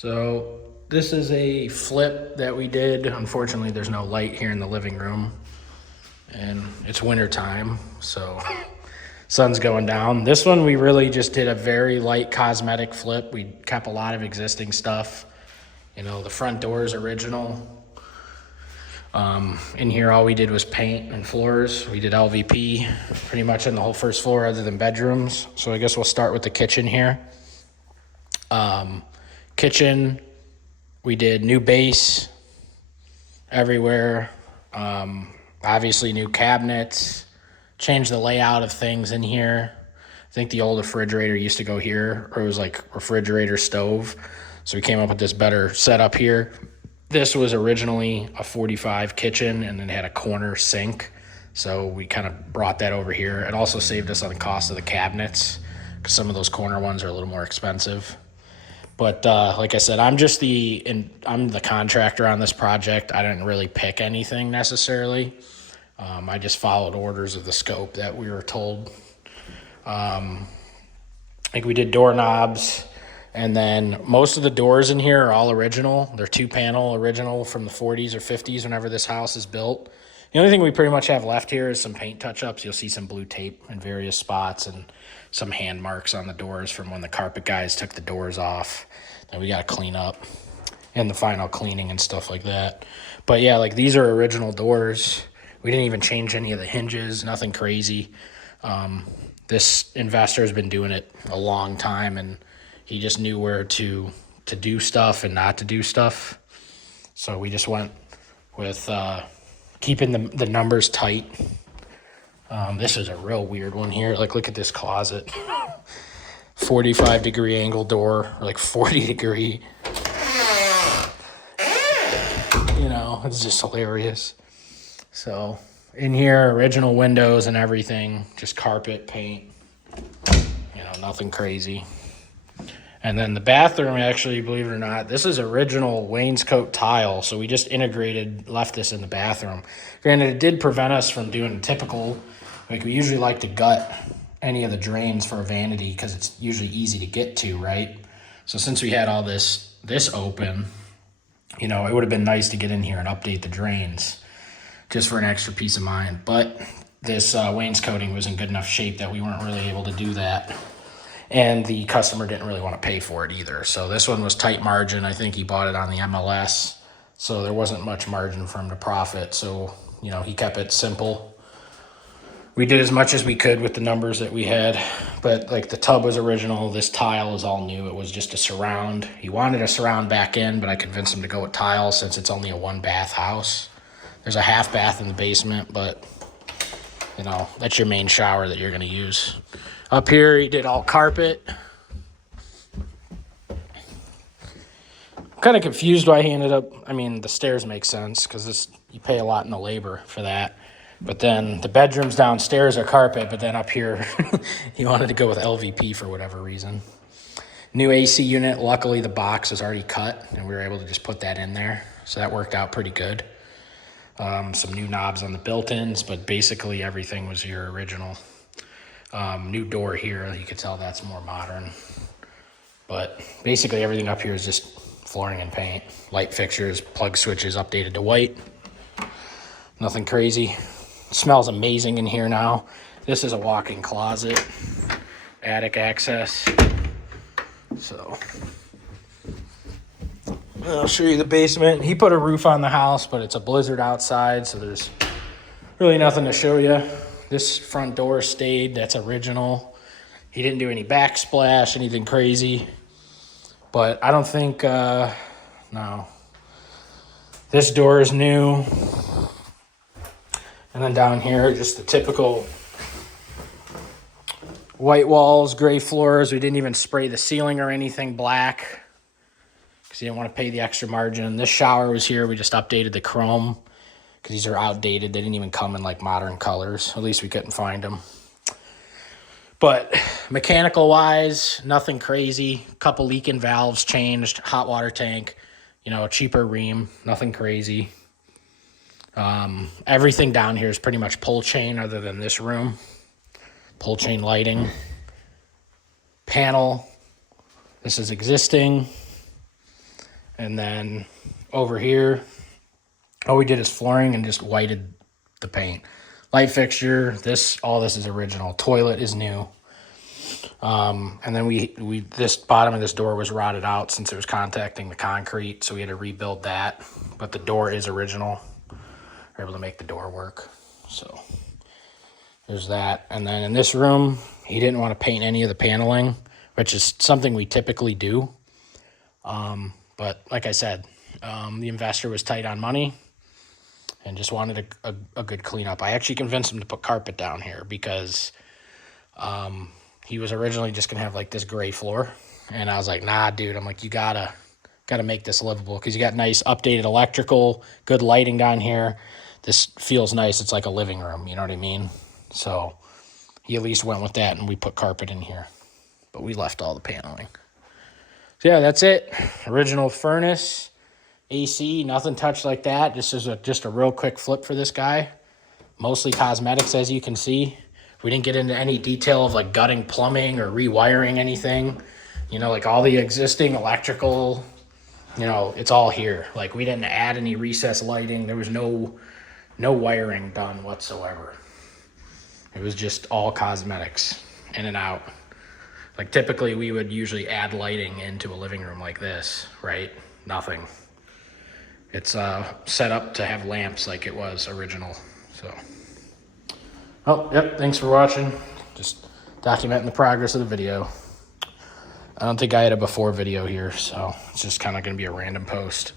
So this is a flip that we did. Unfortunately, there's no light here in the living room and it's winter time, so sun's going down. This one we really just did a very light cosmetic flip. We kept a lot of existing stuff. You know, the front door is original. In here, all we did was paint and floors. We did LVP pretty much on the whole first floor other than bedrooms. So I guess we'll start with the kitchen here. Kitchen, we did new base everywhere. Obviously new cabinets, changed the layout of things in here. I think the old refrigerator used to go here, or it was like refrigerator stove. So we came up with this better setup here. This was originally a 45 kitchen and then had a corner sink. So we kind of brought that over here. It also saved us on the cost of the cabinets because some of those corner ones are a little more expensive. But like I said, I'm the contractor on this project. I didn't really pick anything necessarily. I just followed orders of the scope that we were told. I think we did doorknobs, and then most of the doors in here are all original. They're 2-panel original from the 40s or 50s whenever this house is built. The only thing we pretty much have left here is some paint touch-ups. You'll see some blue tape in various spots and some hand marks on the doors from when the carpet guys took the doors off that we got to clean up, and the final cleaning and stuff like that. But yeah, like these are original doors. We didn't even change any of the hinges, nothing crazy. This investor has been doing it a long time, and he just knew where to do stuff and not to do stuff. So we just went with keeping the numbers tight. This is a real weird one here. Like, look at this closet. 45-degree angle door, or like 40-degree. You know, it's just hilarious. So in here, original windows and everything, just carpet, paint, you know, nothing crazy. And then the bathroom, actually, believe it or not, this is original wainscot tile. So we just left this in the bathroom. Granted, it did prevent us from doing a typical, like we usually like to gut any of the drains for a vanity because it's usually easy to get to, right? So since we had all this open, you know, it would have been nice to get in here and update the drains just for an extra peace of mind. But this wainscoting was in good enough shape that we weren't really able to do that. And the customer didn't really want to pay for it either. So this one was tight margin. I think he bought it on the MLS. So there wasn't much margin for him to profit. So, you know, he kept it simple. We did as much as we could with the numbers that we had. But like the tub was original. This tile is all new. It was just a surround. He wanted a surround back in, but I convinced him to go with tile since it's only a 1-bath house. There's a half bath in the basement, but you know, that's your main shower that you're going to use. Up here, he did all carpet. I'm kind of confused why he ended up, I mean, the stairs make sense because you pay a lot in the labor for that. But then the bedrooms downstairs are carpet, but then up here, he wanted to go with LVP for whatever reason. New AC unit, luckily the box was already cut, and we were able to just put that in there. So that worked out pretty good. Some new knobs on the built-ins, but basically everything was your original. New door here, you could tell that's more modern. But basically everything up here is just flooring and paint. Light fixtures, plug switches updated to white. Nothing crazy. It smells amazing in here now. This is a walk-in closet, attic access. So I'll show you the basement. He put a roof on the house, but it's a blizzard outside, so there's really nothing to show you. This front door stayed. That's original. He didn't do any backsplash, anything crazy. But I don't think, no. This door is new. And then down here, just the typical white walls, gray floors. We didn't even spray the ceiling or anything black because he didn't want to pay the extra margin. This shower was here. We just updated the chrome because these are outdated. They didn't even come in like modern colors. At least we couldn't find them. But mechanical wise, nothing crazy. Couple leaking valves changed, hot water tank, you know, a cheaper ream, nothing crazy. Everything down here is pretty much pull chain other than this room. Pull chain lighting. Panel. This is existing. And then over here, all we did is flooring and just whited the paint. Light fixture, all this is original. Toilet is new. And then this bottom of this door was rotted out since it was contacting the concrete, so we had to rebuild that. But the door is original. We're able to make the door work. So there's that. And then in this room, he didn't want to paint any of the paneling, which is something we typically do. But like I said, the investor was tight on money and just wanted a good cleanup. I actually convinced him to put carpet down here because he was originally just gonna have like this gray floor, and I was like, nah, dude. I'm like, you gotta make this livable because you got nice updated electrical, good lighting down here. This feels nice. It's like a living room, you know what I mean? So he at least went with that, and we put carpet in here, but we left all the paneling. So yeah, that's it. Original furnace, AC, nothing touched like that. This is just a real quick flip for this guy. Mostly cosmetics, as you can see. We didn't get into any detail of like gutting plumbing or rewiring anything. You know, like all the existing electrical, you know, it's all here. Like we didn't add any recessed lighting. There was no wiring done whatsoever. It was just all cosmetics, in and out. Like typically we would usually add lighting into a living room like this, right? Nothing. It's set up to have lamps like it was original, so. Oh, yep, thanks for watching. Just documenting the progress of the video. I don't think I had a before video here, so it's just kind of going to be a random post.